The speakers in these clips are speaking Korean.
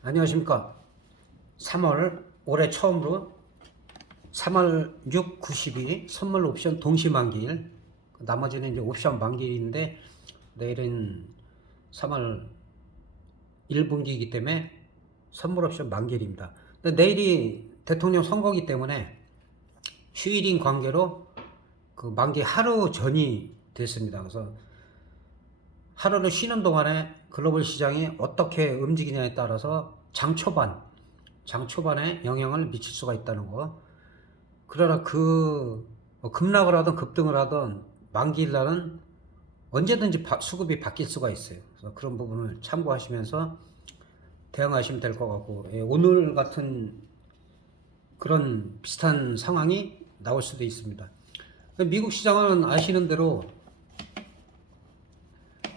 안녕하십니까. 3월 올해 처음으로 3월 6, 90일 선물 옵션 동시 만기일, 나머지는 이제 옵션 만기일인데 내일은 3월 1분기이기 때문에 선물 옵션 만기일입니다. 근데 내일이 대통령 선거기 때문에 휴일인 관계로 그 만기 하루 전이 됐습니다. 그래서 하루를 쉬는 동안에 글로벌 시장이 어떻게 움직이냐에 따라서 장 초반에 영향을 미칠 수가 있다는 거. 그러나 뭐 급락을 하든 급등을 하든 만기일 날은 언제든지 수급이 바뀔 수가 있어요. 그래서 그런 부분을 참고하시면서 대응하시면 될 것 같고, 예, 오늘 같은 그런 비슷한 상황이 나올 수도 있습니다. 미국 시장은 아시는 대로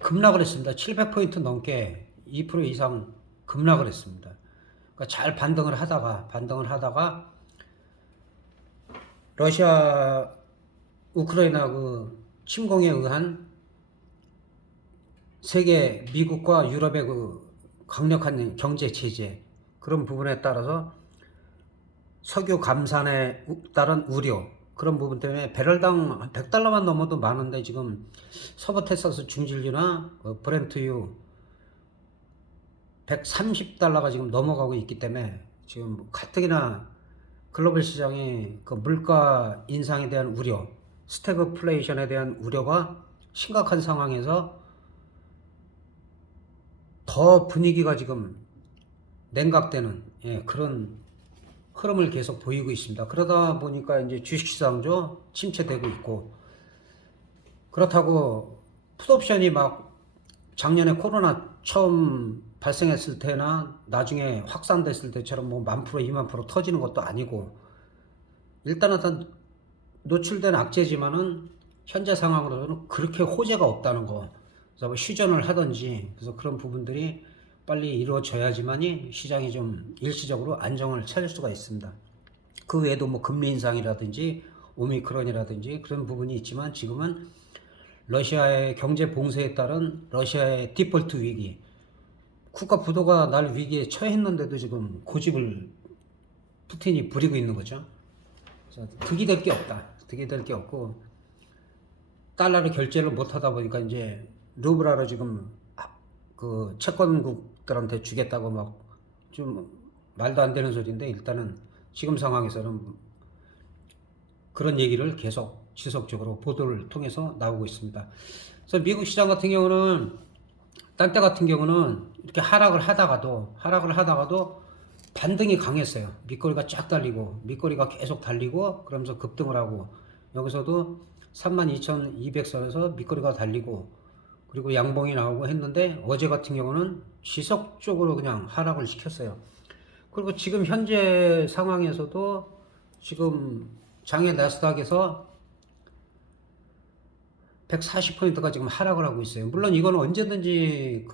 급락을 했습니다. 700포인트 넘게 2% 이상 급락을 했습니다. 그러니까 잘 반등을 하다가 러시아 우크라이나 그 침공에 의한 세계 미국과 유럽의 그 강력한 경제 제재, 그런 부분에 따라서 석유 감산에 따른 우려, 그런 부분 때문에 배럴당 100달러만 넘어도 많은데 지금 서부 텍사스 중진유나 브렌트유 130달러가 지금 넘어가고 있기 때문에 지금 가뜩이나 글로벌 시장이 그 물가 인상에 대한 우려, 스태그플레이션에 대한 우려가 심각한 상황에서 더 분위기가 지금 냉각되는, 예, 그런 흐름을 계속 보이고 있습니다. 그러다 보니까 이제 주식시장도 침체되고 있고, 그렇다고 풋옵션이 막 작년에 코로나 처음 발생했을 때나 나중에 확산됐을 때처럼 뭐 1000%, 20,000% 터지는 것도 아니고, 일단은 다 노출된 악재지만은 현재 상황으로는 그렇게 호재가 없다는 거. 그래서 뭐 휴전을 하든지, 그래서 그런 부분들이 빨리 이루어져야지만이 시장이 좀 일시적으로 안정을 찾을 수가 있습니다. 그 외에도 뭐 금리 인상이라든지 오미크론이라든지 그런 부분이 있지만, 지금은 러시아의 경제 봉쇄에 따른 러시아의 디폴트 위기, 국가 부도가 날 위기에 처했는데도 지금 고집을 푸틴이 부리고 있는 거죠. 득이 될 게 없다. 득이 될 게 없고, 달러로 결제를 못 하다 보니까 이제 루블화로 지금 그 채권국들한테 주겠다고 막 좀 말도 안 되는 소리인데, 일단은 지금 상황에서는 그런 얘기를 계속 지속적으로 보도를 통해서 나오고 있습니다. 그래서 미국 시장 같은 경우는, 딴 때 같은 경우는 이렇게 하락을 하다가도 반등이 강했어요. 밑거리가 쫙 달리고, 밑거리가 계속 달리고, 그러면서 급등을 하고, 여기서도 32,200선에서 밑거리가 달리고, 그리고 양봉이 나오고 했는데, 어제 같은 경우는 지속적으로 그냥 하락을 시켰어요. 그리고 지금 현재 상황에서도 지금 장외 나스닥에서 140포인트가 지금 하락을 하고 있어요. 물론 이거는 언제든지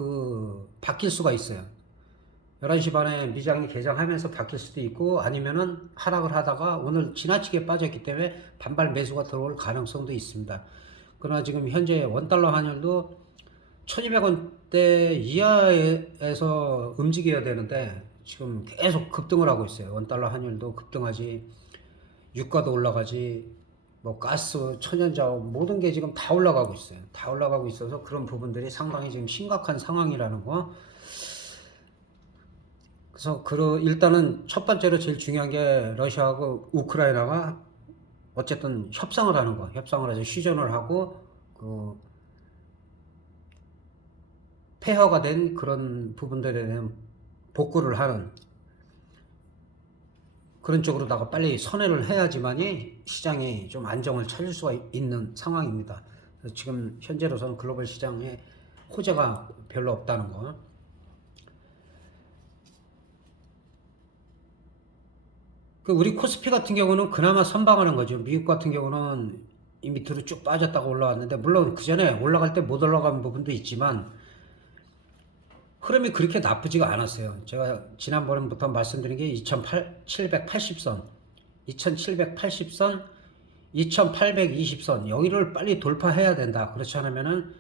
바뀔 수가 있어요. 11시 반에 미장이 개장하면서 바뀔 수도 있고, 아니면은 하락을 하다가 오늘 지나치게 빠졌기 때문에 반발 매수가 들어올 가능성도 있습니다. 그러나 지금 현재 원달러 환율도 1200원대 이하에서 움직여야 되는데 지금 계속 급등을 하고 있어요. 원달러 환율도 급등하지, 유가도 올라가지, 뭐 가스, 천연자원 모든 게 지금 다 올라가고 있어요. 다 올라가고 있어서 그런 부분들이 상당히 지금 심각한 상황이라는 거. 그래서 일단은 첫 번째로 제일 중요한 게 러시아하고 우크라이나가 어쨌든 협상을 하는 거. 협상을 해서 휴전을 하고 그 폐허가 된 그런 부분들에 대한 복구를 하는 그런 쪽으로다가 빨리 선회를 해야지만이 시장이 좀 안정을 찾을 수가 있는 상황입니다. 그래서 지금 현재로서는 글로벌 시장에 호재가 별로 없다는 거. 우리 코스피 같은 경우는 그나마 선방하는 거죠. 미국 같은 경우는 이 밑으로 쭉 빠졌다가 올라왔는데, 물론 그 전에 올라갈 때 못 올라간 부분도 있지만 흐름이 그렇게 나쁘지가 않았어요. 제가 지난번부터 말씀드린 게 2780선, 2780선, 2820선 여기를 빨리 돌파해야 된다. 그렇지 않으면은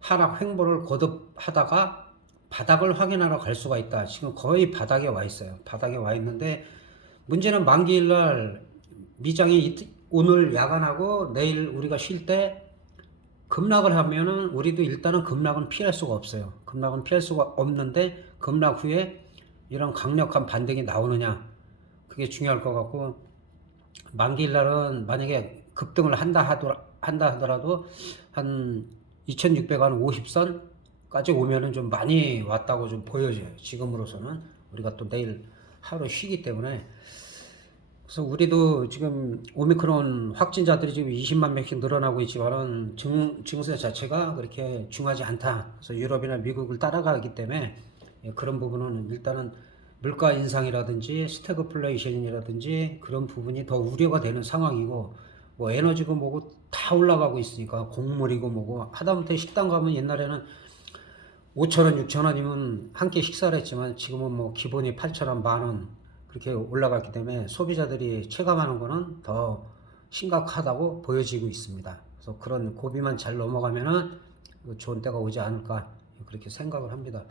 하락 횡보를 거듭하다가 바닥을 확인하러 갈 수가 있다. 지금 거의 바닥에 와 있어요. 바닥에 와 있는데 문제는 만기일 날 미장이 오늘 야간하고 내일 우리가 쉴 때 급락을 하면은 우리도 일단은 급락은 피할 수가 없어요. 급락은 피할 수가 없는데 급락 후에 이런 강력한 반등이 나오느냐, 그게 중요할 것 같고, 만기일 날은 만약에 급등을 한다 하더라도 한 2650선까지 오면은 좀 많이 왔다고 좀 보여져요. 지금으로서는 우리가 또 내일 하루 쉬기 때문에. 그래서 우리도 지금 오미크론 확진자들이 지금 20만 명씩 늘어나고 있지만은 증세 자체가 그렇게 중하지 않다. 그래서 유럽이나 미국을 따라가기 때문에 그런 부분은 일단은 물가 인상이라든지 스태그플레이션이라든지 그런 부분이 더 우려가 되는 상황이고, 뭐 에너지고 뭐고 다 올라가고 있으니까 곡물이고 뭐고, 하다못해 식당 가면 옛날에는 5,000원, 6,000원이면 한 끼 식사를 했지만 지금은 뭐 기본이 8,000원, 만원 그렇게 올라갔기 때문에 소비자들이 체감하는 거는 더 심각하다고 보여지고 있습니다. 그래서 그런 고비만 잘 넘어가면은 좋은 때가 오지 않을까 그렇게 생각을 합니다.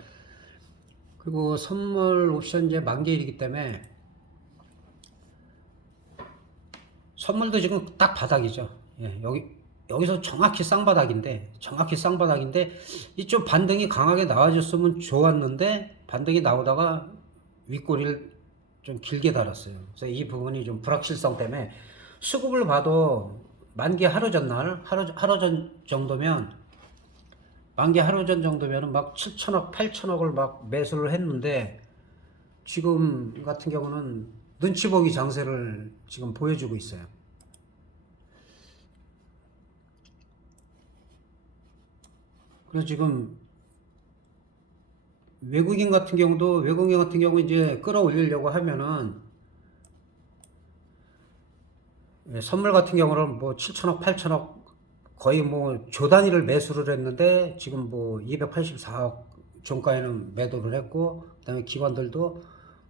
그리고 선물 옵션제 만기일이기 때문에 선물도 지금 딱 바닥이죠. 예, 여기서 정확히 쌍바닥인데 이쪽 반등이 강하게 나와줬으면 좋았는데 반등이 나오다가 윗꼬리를 좀 길게 달았어요. 그래서 이 부분이 좀 불확실성 때문에 수급을 봐도 만기 하루 전날, 하루 전 정도면, 만기 하루 전 정도면은 막 7천억, 8천억을 막 매수를 했는데 지금 같은 경우는 눈치 보기 장세를 지금 보여주고 있어요. 그래서 지금 외국인 같은 경우 이제 끌어올리려고 하면은 선물 같은 경우는 뭐 7천억, 8천억 거의 뭐 조 단위를 매수를 했는데 지금 뭐 284억 종가에는 매도를 했고, 그다음에 기관들도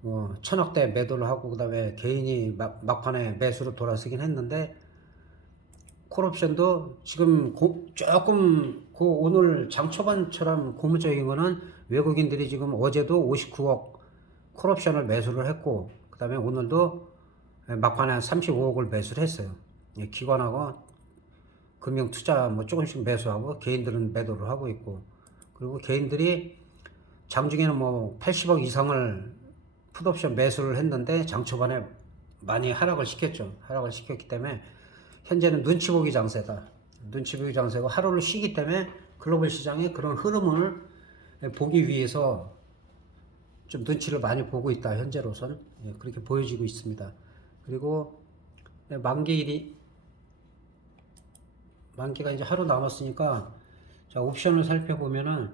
뭐 천억대 매도를 하고, 그다음에 개인이 막판에 매수로 돌아서긴 했는데, 콜옵션도 지금 조금 오늘 장 초반처럼 고무적인 거는 외국인들이 지금 어제도 59억 콜옵션을 매수를 했고, 그 다음에 오늘도 막판에 한 35억을 매수를 했어요. 기관하고 금융투자 뭐 조금씩 매수하고 개인들은 매도를 하고 있고, 그리고 개인들이 장중에는 뭐 80억 이상을 풋옵션 매수를 했는데 장 초반에 많이 하락을 시켰죠. 하락을 시켰기 때문에 현재는 눈치 보기 장세다. 눈치 보기 장세고 하루를 쉬기 때문에 글로벌 시장의 그런 흐름을 보기 위해서 좀 눈치를 많이 보고 있다. 현재로선 그렇게 보여지고 있습니다. 그리고 만기가 이제 하루 남았으니까, 자, 옵션을 살펴보면은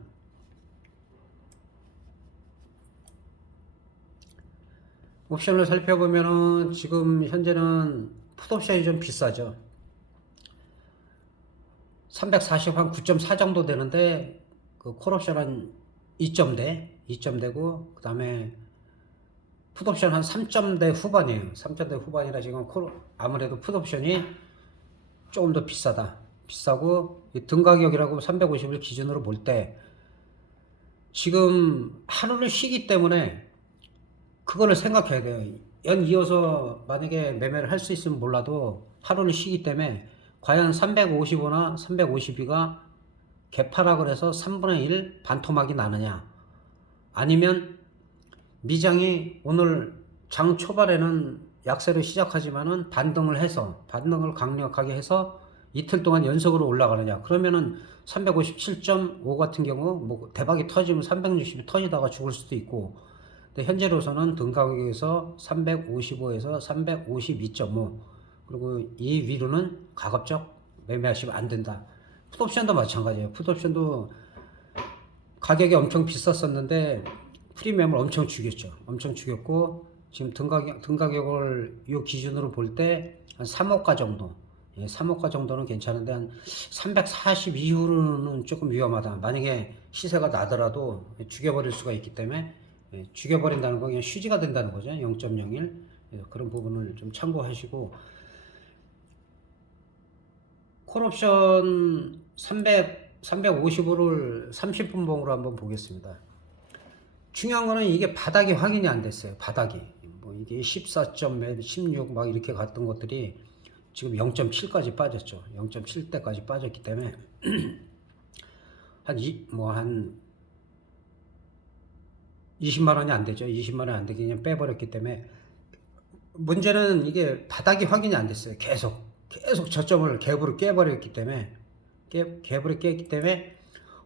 지금 현재는 풋옵션이 좀 비싸죠. 340 한 9.4 정도 되는데 그 콜옵션은 2점대고, 그 다음에 풋옵션 한 3점대 후반이에요. 3점대 후반이라 지금 아무래도 풋옵션이 조금 더 비싸고, 등 가격이라고 350을 기준으로 볼 때 지금 하루를 쉬기 때문에 그거를 생각해야 돼요. 이어서 만약에 매매를 할 수 있으면 몰라도 하루를 쉬기 때문에 과연 355나 352가 개파락을 해서 3분의 1 반토막이 나느냐, 아니면 미장이 오늘 장 초반에는 약세로 시작하지만은 반등을 강력하게 해서 이틀 동안 연속으로 올라가느냐, 그러면은 357.5 같은 경우 뭐 대박이 터지면 360이 터지다가 죽을 수도 있고, 근데 현재로서는 등 가격에서 355에서 352.5, 그리고 이 위로는 가급적 매매하시면 안 된다. 풋옵션도 마찬가지예요. 풋옵션도 가격이 엄청 비쌌었는데 프리미엄을 엄청 죽였고, 지금 등 가격을 이 기준으로 볼 때 한 3억가 정도, 3억가 정도는 괜찮은데 한 340 이후로는 조금 위험하다. 만약에 시세가 나더라도 죽여버릴 수가 있기 때문에, 죽여버린다는 건 그냥 휴지가 된다는 거죠. 0.01. 그런 부분을 좀 참고하시고, 콜옵션 355를 30분봉으로 한번 보겠습니다. 중요한 거는 이게 바닥이 확인이 안 됐어요. 바닥이. 뭐 이게 14점, 16 막 이렇게 갔던 것들이 지금 0.7까지 빠졌죠. 0.7대까지 빠졌기 때문에 한 20만 원이 안 되죠. 20만 원이 안 되게 그냥 빼버렸기 때문에 문제는 이게 바닥이 확인이 안 됐어요. 계속 저점을 갭으로 깨버렸기 때문에 갭으로 깼기 때문에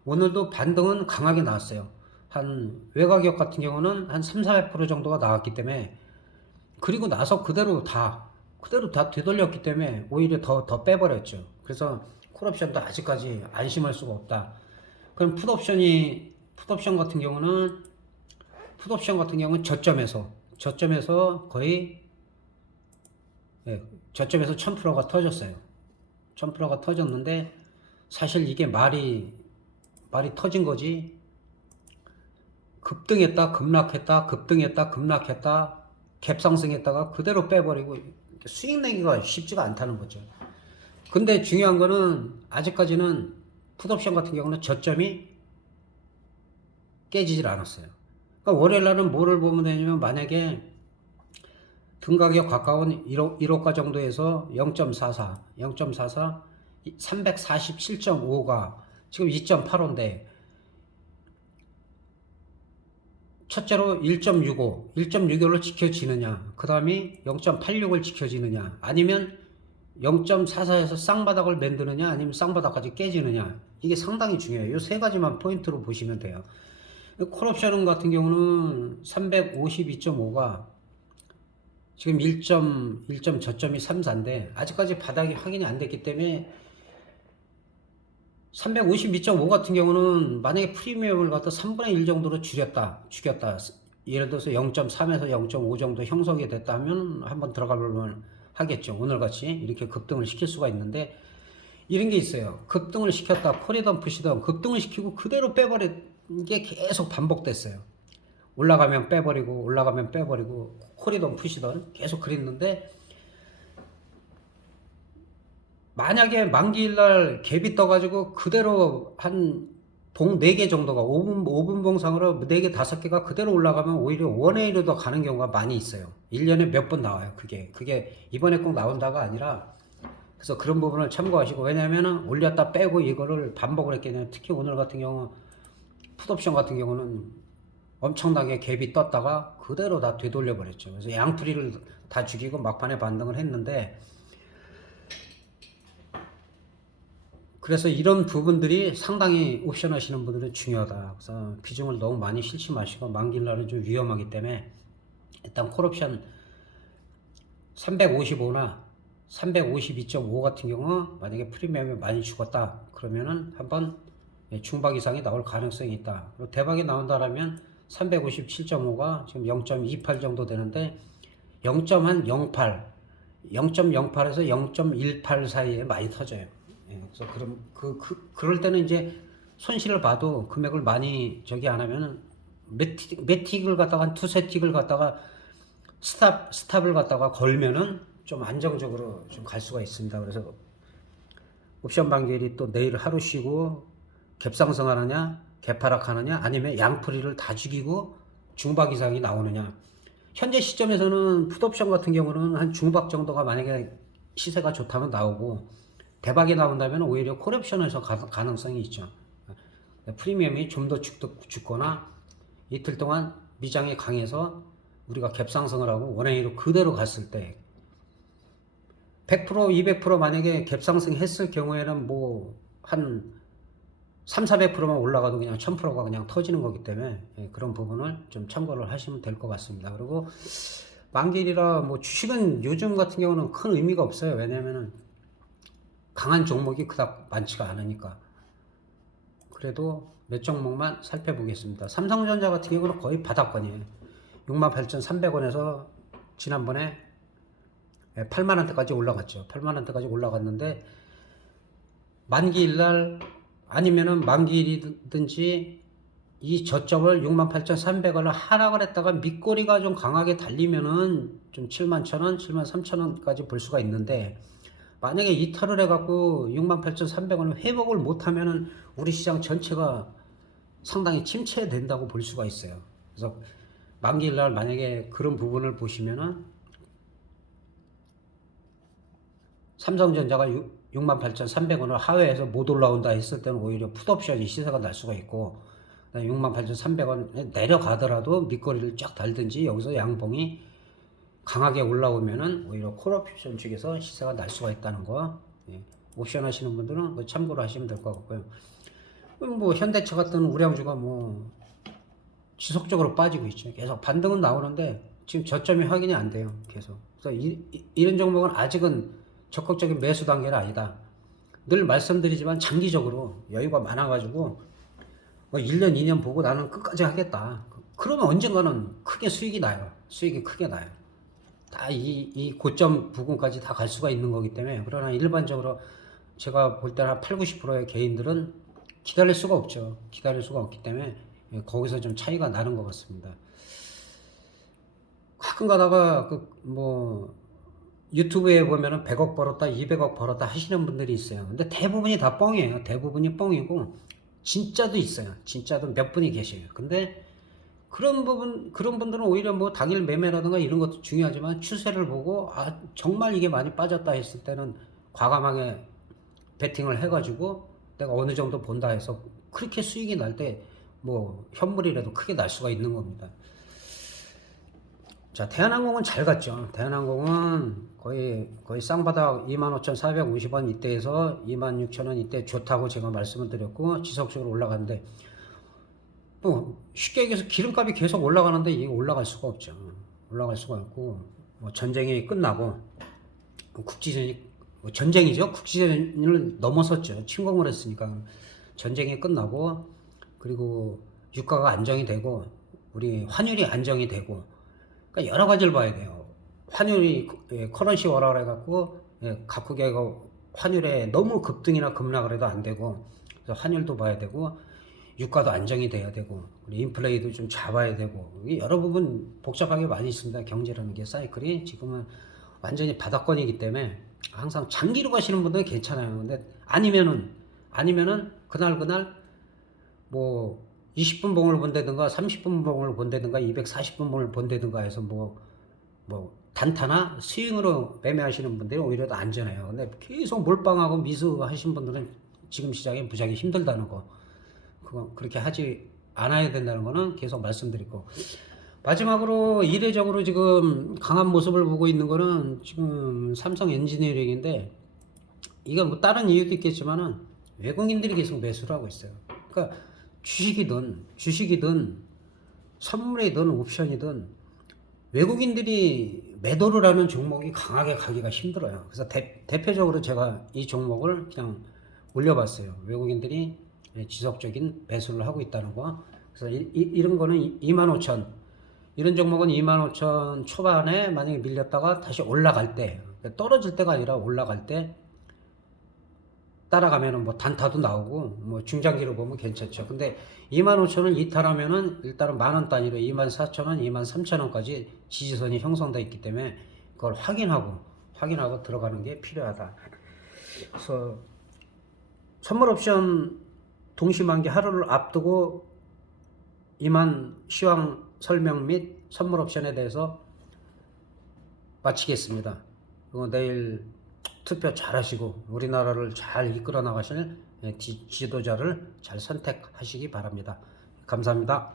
오늘도 반등은 강하게 나왔어요. 한 외곽역 같은 경우는 한 3-400% 정도가 나왔기 때문에 그리고 나서 그대로 다 되돌렸기 때문에 오히려 더 빼버렸죠. 그래서 콜옵션도 아직까지 안심할 수가 없다. 그럼 풋옵션 같은 경우는 저점에서 거의 저점에서 1000%가 터졌어요. 1000%가 터졌는데 사실 이게 말이 터진 거지. 급등했다 급락했다 갭 상승했다가 그대로 빼버리고 수익 내기가 쉽지가 않다는 거죠. 근데 중요한 거는 아직까지는 풋옵션 같은 경우는 저점이 깨지질 않았어요. 그러니까 월요일 날은 뭐를 보면 되냐면 만약에 등가격 가까운 1호가 정도에서 0.44 347.5가 지금 2.85인데 첫째로 1.65를 지켜지느냐, 그 다음에 0.86을 지켜지느냐, 아니면 0.44에서 쌍바닥을 만드느냐, 아니면 쌍바닥까지 깨지느냐, 이게 상당히 중요해요. 이 세 가지만 포인트로 보시면 돼요. 콜옵션 같은 경우는 352.5가 지금 1점 저점이 34인데 아직까지 바닥이 확인이 안 됐기 때문에 352.5 같은 경우는 만약에 프리미엄을 갖다 3분의 1 정도로 죽였다. 예를 들어서 0.3에서 0.5 정도 형성이 됐다 하면 한번 들어가 보면 하겠죠. 오늘같이 이렇게 급등을 시킬 수가 있는데 이런 게 있어요. 급등을 시켰다. 콜이던 푸시던 급등을 시키고 그대로 빼버린 게 계속 반복됐어요. 올라가면 빼버리고 콜이던 푸시던 계속 그랬는데 만약에 만기일날 갭이 떠가지고 그대로 한 봉 4개 정도가 5분 봉상으로 4개 5개가 그대로 올라가면 오히려 원웨이로 더 가는 경우가 많이 있어요. 1년에 몇 번 나와요. 그게 이번에 꼭 나온다가 아니라 그래서 그런 부분을 참고하시고 왜냐면은 올렸다 빼고 이거를 반복을 했기 때문에 특히 오늘 같은 경우 풋옵션 같은 경우는 엄청나게 갭이 떴다가 그대로 다 되돌려 버렸죠. 그래서 양풀이를 다 죽이고 막판에 반등을 했는데 그래서 이런 부분들이 상당히 옵션 하시는 분들은 중요하다. 그래서 비중을 너무 많이 실지 마시고 만기일날은 좀 위험하기 때문에 일단 콜옵션 355나 352.5 같은 경우 만약에 프리미엄이 많이 죽었다 그러면은 한번 중박 이상이 나올 가능성이 있다. 그리고 대박이 나온다라면 357.5가 지금 0.28 정도 되는데 0.08에서 0.18 사이에 많이 터져요. 그래서 그럴 때는 이제 손실을 봐도 금액을 많이 안 하면은 몇 틱을 갖다가 한 두세 틱을 갖다가 스탑을 갖다가 걸면은 좀 안정적으로 좀 갈 수가 있습니다. 그래서 옵션 반결이 또 내일 하루 쉬고 갭상승하느냐, 갭하락하느냐, 아니면 양풀이를 다 죽이고 중박 이상이 나오느냐. 현재 시점에서는 풋옵션 같은 경우는 한 중박 정도가 만약에 시세가 좋다면 나오고 대박이 나온다면 오히려 콜옵션에서 가능성이 있죠. 프리미엄이 좀 더 죽거나 이틀 동안 미장이 강해서 우리가 갭 상승을 하고 원웨이로 그대로 갔을 때 100%, 200% 만약에 갭 상승했을 경우에는 뭐 한 3-400%만 올라가도 그냥 1000%가 그냥 터지는 거기 때문에 그런 부분을 좀 참고를 하시면 될 것 같습니다. 그리고 만기일이라 뭐 주식은 요즘 같은 경우는 큰 의미가 없어요. 왜냐면은 강한 종목이 그닥 많지가 않으니까. 그래도 몇 종목만 살펴보겠습니다. 삼성전자 같은 경우는 거의 바닥권이에요. 68,300원에서 지난번에 8만원대까지 올라갔죠. 8만원대까지 올라갔는데 만기일날 아니면은 만기일이든지 이 저점을 68,300원을 하락을 했다가 밑꼬리가 좀 강하게 달리면은 좀 71,000원, 73,000원까지 볼 수가 있는데 만약에 이탈을 해갖고 68,300원을 회복을 못하면은 우리 시장 전체가 상당히 침체된다고 볼 수가 있어요. 그래서 만기일 날 만약에 그런 부분을 보시면은 삼성전자가 68,300원을 하회해서 못 올라온다 했을 때는 오히려 풋옵션이 시세가 날 수가 있고 68,300원 내려가더라도 밑거리를 쫙 달든지 여기서 양봉이 강하게 올라오면은 오히려 콜옵션 쪽에서 시세가 날 수가 있다는 거. 예. 옵션 하시는 분들은 참고로 하시면 될 것 같고요. 뭐 현대차 같은 우량주가 뭐 지속적으로 빠지고 있죠. 계속 반등은 나오는데 지금 저점이 확인이 안 돼요. 계속. 그래서 이런 종목은 아직은 적극적인 매수 단계는 아니다. 늘 말씀드리지만 장기적으로 여유가 많아가지고 뭐 1년, 2년 보고 나는 끝까지 하겠다. 그러면 언젠가는 크게 수익이 나요. 수익이 크게 나요. 다 이 고점 부근까지 다 갈 수가 있는 거기 때문에. 그러나 일반적으로 제가 볼 때는 한 8, 90%의 개인들은 기다릴 수가 없죠. 기다릴 수가 없기 때문에 거기서 좀 차이가 나는 것 같습니다. 가끔 가다가 뭐 유튜브에 보면은 100억 벌었다, 200억 벌었다 하시는 분들이 있어요. 근데 대부분이 다 뻥이에요. 대부분이 뻥이고 진짜도 있어요. 진짜도 몇 분이 계셔요. 근데 그런 분들은 오히려 뭐 당일 매매라든가 이런 것도 중요하지만 추세를 보고 정말 이게 많이 빠졌다 했을 때는 과감하게 베팅을 해가지고 내가 어느 정도 본다 해서 그렇게 수익이 날 때 뭐 현물이라도 크게 날 수가 있는 겁니다. 자, 대한항공은 잘 갔죠. 대한항공은 거의 쌍바닥 25,450원 이때에서 26,000원 이때 좋다고 제가 말씀을 드렸고 지속적으로 올라갔는데 뭐 쉽게 얘기해서 기름값이 계속 올라가는데 이게 올라갈 수가 없죠. 올라갈 수가 없고 뭐 전쟁이 끝나고 국지전이 뭐 전쟁이죠. 국지전을 넘어섰죠. 침공을 했으니까 전쟁이 끝나고 그리고 유가가 안정이 되고 우리 환율이 안정이 되고 그러니까 여러 가지를 봐야 돼요. 환율이 커런시 워라를 해갖고 각국의 환율에 너무 급등이나 급락을 해도 안 되고 그래서 환율도 봐야 되고 유가도 안정이 돼야 되고 인플레이도 좀 잡아야 되고 여러 부분 복잡하게 많이 있습니다. 경제라는 게 사이클이 지금은 완전히 바닥권이기 때문에 항상 장기로 가시는 분들은 괜찮아요. 근데 아니면은 그날 뭐 20분 봉을 본다든가 30분 봉을 본다든가 240분 봉을 본다든가 해서 뭐 단타나 스윙으로 매매하시는 분들이 오히려 더 안전해요. 근데 계속 몰빵하고 미수하신 분들은 지금 시장에 무지하게 힘들다는 거. 그렇게 하지 않아야 된다는 거는 계속 말씀드리고 마지막으로 이례적으로 지금 강한 모습을 보고 있는 거는 지금 삼성 엔지니어링인데 이건 뭐 다른 이유도 있겠지만은 외국인들이 계속 매수를 하고 있어요. 그러니까 주식이든 선물이든 옵션이든 외국인들이 매도를 하는 종목이 강하게 가기가 힘들어요. 그래서 대표적으로 제가 이 종목을 그냥 올려봤어요. 외국인들이 지속적인 매수를 하고 있다는 거. 그래서 이런 거는 25,000 이런 종목은 25,000 초반에 만약에 밀렸다가 다시 올라갈 때 떨어질 때가 아니라 올라갈 때 따라가면은 뭐 단타도 나오고 뭐 중장기로 보면 괜찮죠. 근데 25,000원 이탈하면은 일단은 만원 단위로 24,000원, 23,000원까지 지지선이 형성되어 있기 때문에 그걸 확인하고 들어가는 게 필요하다. 그래서 선물 옵션 동시만기 하루를 앞두고 이만 시황 설명 및 선물 옵션에 대해서 마치겠습니다. 그리고 내일 투표 잘 하시고 우리나라를 잘 이끌어 나가실 지도자를 잘 선택하시기 바랍니다. 감사합니다.